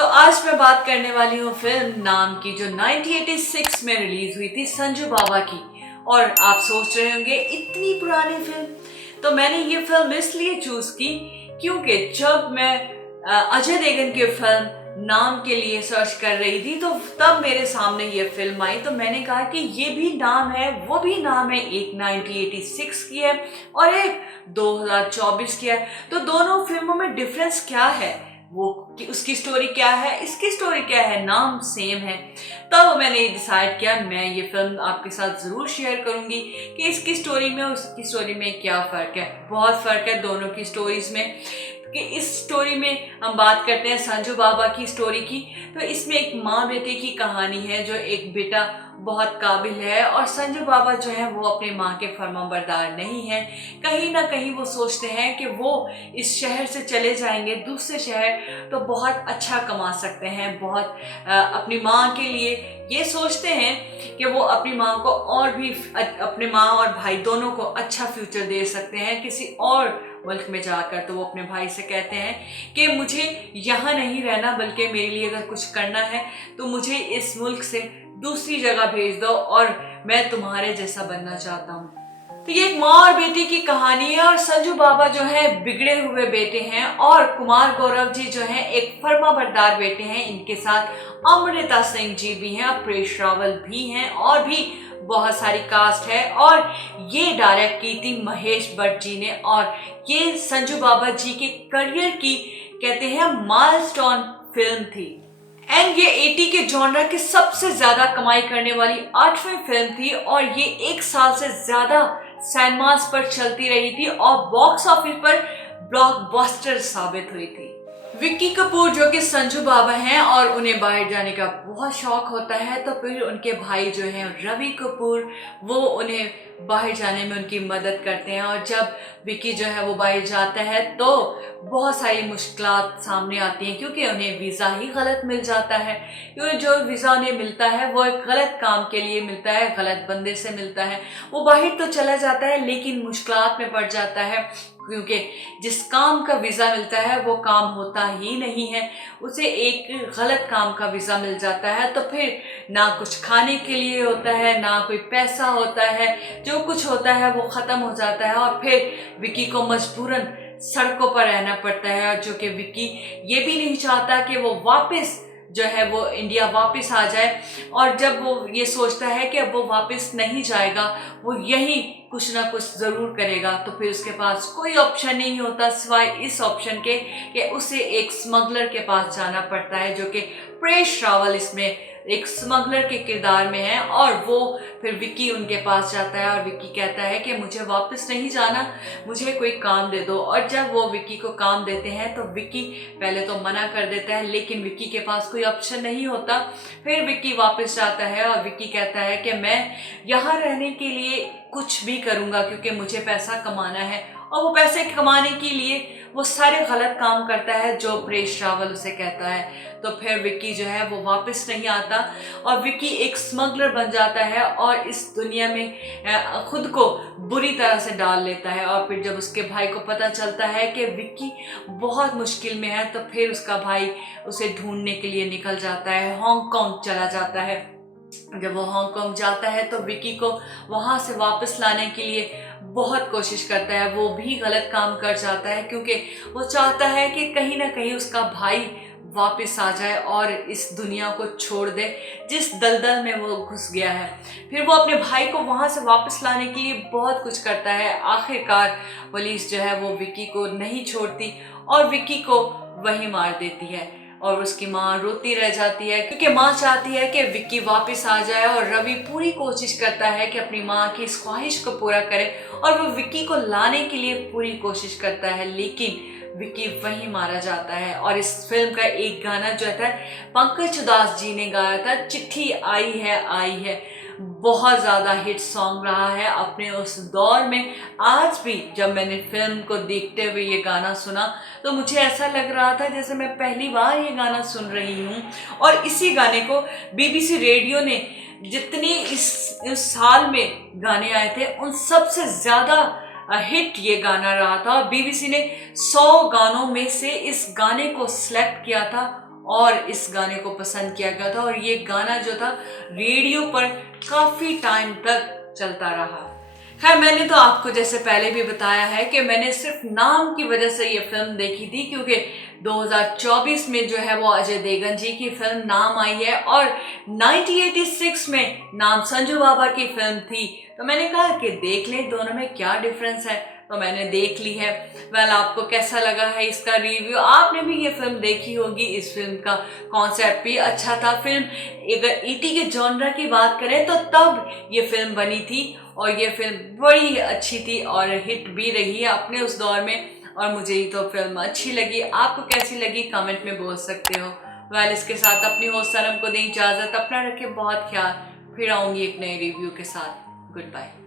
तो आज मैं बात करने वाली हूँ फिल्म नाम की, जो 1986 में रिलीज हुई थी, संजू बाबा की। और आप सोच रहे होंगे इतनी पुरानी फिल्म। तो मैंने ये फिल्म इसलिए चूज की क्योंकि जब मैं अजय देवगन की फिल्म नाम के लिए सर्च कर रही थी तो तब मेरे सामने ये फिल्म आई। तो मैंने कहा कि ये भी नाम है, वो भी नाम है, एक 1986 की है और एक 2024 की है। तो दोनों फिल्मों में डिफरेंस क्या है, वो कि उसकी स्टोरी क्या है, इसकी स्टोरी क्या है, नाम सेम है। तब मैंने डिसाइड किया मैं ये फिल्म आपके साथ ज़रूर शेयर करूंगी कि इसकी स्टोरी में उसकी स्टोरी में क्या फ़र्क है। बहुत फ़र्क है दोनों की स्टोरीज में। कि इस स्टोरी में हम बात करते हैं संजू बाबा की स्टोरी की, तो इसमें एक माँ बेटे की कहानी है। जो एक बेटा बहुत काबिल है और संजू बाबा जो है वो अपनी माँ के फर्माबरदार नहीं है। कहीं ना कहीं वो सोचते हैं कि वो इस शहर से चले जाएंगे दूसरे शहर तो बहुत अच्छा कमा सकते हैं, बहुत अपनी माँ के लिए ये सोचते हैं कि वो अपनी माँ को और भी, अपने माँ और भाई दोनों को अच्छा फ्यूचर दे सकते हैं किसी और मुल्क में जाकर। तो वो अपने भाई से कहते हैं कि मुझे यहाँ नहीं रहना, बल्कि मेरे लिए अगर कुछ करना है तो मुझे इस मुल्क से दूसरी जगह भेज दो और मैं तुम्हारे जैसा बनना चाहता हूँ। तो ये एक माँ और बेटी की कहानी है और संजू बाबा जो है बिगड़े हुए बेटे हैं और कुमार गौरव जी जो हैं एक फर्माबरदार बेटे हैं। इनके साथ अमृता सिंह जी भी हैं, परेश रावल भी हैं और भी बहुत सारी कास्ट है। और ये डायरेक्ट की थी महेश भट्ट जी ने और ये संजू बाबा जी के करियर की कहते हैं माइलस्टोन फिल्म थी। एंड ये 80 के जॉनर के सबसे ज्यादा कमाई करने वाली 8वीं फिल्म थी और ये 1 साल से ज्यादा सिनेमास पर चलती रही थी और बॉक्स ऑफिस पर ब्लॉकबस्टर साबित हुई थी। विक्की कपूर जो कि संजू बाबा हैं और उन्हें बाहर जाने का बहुत शौक होता है, तो फिर उनके भाई जो हैं रवि कपूर वो उन्हें बाहर जाने में उनकी मदद करते हैं। और जब विक्की जो है वो बाहर जाता है तो बहुत सारी मुश्किलात सामने आती हैं क्योंकि उन्हें वीज़ा ही गलत मिल जाता है। क्योंकि जो वीज़ा उन्हें मिलता है वो एक गलत काम के लिए मिलता है, गलत बंदे से मिलता है। वो बाहर तो चला जाता है लेकिन मुश्किलात में पड़ जाता है क्योंकि जिस काम का वीज़ा मिलता है वो काम होता ही नहीं है, उसे एक गलत काम का वीज़ा मिल जाता है। तो फिर ना कुछ खाने के लिए होता है, ना कोई पैसा होता है, जो कुछ होता है वो ख़त्म हो जाता है और फिर विक्की को मजबूरन सड़कों पर रहना पड़ता है। जो कि विक्की ये भी नहीं चाहता कि वो वापस जो है वो इंडिया वापस आ जाए। और जब वो ये सोचता है कि अब वो वापस नहीं जाएगा, वो यहीं कुछ ना कुछ ज़रूर करेगा, तो फिर उसके पास कोई ऑप्शन नहीं होता सिवाय इस ऑप्शन के कि उसे एक स्मगलर के पास जाना पड़ता है। जो कि परेश रावल इसमें एक स्मगलर के किरदार में है और वो फिर विक्की उनके पास जाता है और विक्की कहता है कि मुझे वापस नहीं जाना, मुझे कोई काम दे दो। और जब वो विक्की को काम देते हैं तो विक्की पहले तो मना कर देता है लेकिन विक्की के पास कोई ऑप्शन नहीं होता। फिर विक्की वापस जाता है और विक्की कहता है कि मैं यहाँ रहने के लिए कुछ भी करूँगा क्योंकि मुझे पैसा कमाना है। और वो पैसे कमाने के लिए वो सारे गलत काम करता है जो परेश रावल उसे कहता है। तो फिर विक्की जो है वो वापस नहीं आता और विक्की एक स्मगलर बन जाता है और इस दुनिया में खुद को बुरी तरह से डाल लेता है। और फिर जब उसके भाई को पता चलता है कि विक्की बहुत मुश्किल में है तो फिर उसका भाई उसे ढूंढने के लिए निकल जाता है, हांगकांग चला जाता है। जब वो हांगकांग जाता है तो विक्की को वहाँ से वापस लाने के लिए बहुत कोशिश करता है। वो भी गलत काम कर जाता है क्योंकि वो चाहता है कि कहीं ना कहीं उसका भाई वापस आ जाए और इस दुनिया को छोड़ दे जिस दलदल में वो घुस गया है। फिर वो अपने भाई को वहाँ से वापस लाने के लिए बहुत कुछ करता है। आखिरकार पुलिस जो है वो विक्की को नहीं छोड़ती और विक्की को वहीं मार देती है और उसकी माँ रोती रह जाती है क्योंकि माँ चाहती है कि विक्की वापस आ जाए। और रवि पूरी कोशिश करता है कि अपनी माँ की इस ख्वाहिश को पूरा करे और वो विक्की को लाने के लिए पूरी कोशिश करता है लेकिन विक्की वहीं मारा जाता है। और इस फिल्म का एक गाना जो था पंकज उदास जी ने गाया था, चिट्ठी आई है, बहुत ज़्यादा हिट सॉन्ग रहा है अपने उस दौर में। आज भी जब मैंने फिल्म को देखते हुए ये गाना सुना तो मुझे ऐसा लग रहा था जैसे मैं पहली बार ये गाना सुन रही हूँ। और इसी गाने को BBC रेडियो ने जितने इस साल में गाने आए थे उन सबसे ज़्यादा हिट ये गाना रहा था। BBC ने 100 गानों में से इस गाने को सिलेक्ट किया था और इस गाने को पसंद किया गया था और ये गाना जो था रेडियो पर काफ़ी टाइम तक चलता रहा। खैर, मैंने तो आपको जैसे पहले भी बताया है कि मैंने सिर्फ नाम की वजह से ये फिल्म देखी थी, क्योंकि 2024 में जो है वो अजय देवगन जी की फिल्म नाम आई है और 1986 में नाम संजू बाबा की फिल्म थी। तो मैंने कहा कि देख लें दोनों में क्या डिफरेंस है, तो मैंने देख ली है। वेल, आपको कैसा लगा है इसका रिव्यू? आपने भी ये फिल्म देखी होगी। इस फिल्म का कॉन्सेप्ट भी अच्छा था। फिल्म अगर ईटी के जॉनरा की बात करें तो तब ये फिल्म बनी थी और ये फिल्म बड़ी अच्छी थी और हिट भी रही है अपने उस दौर में, और मुझे ये तो फिल्म अच्छी लगी। आपको कैसी लगी कमेंट में बोल सकते हो। वेल, इसके साथ अपनी होस्ट सनम को दें इजाज़त। अपना रखें बहुत ख्याल। फिर आऊँगी एक नए रिव्यू के साथ। Good bye.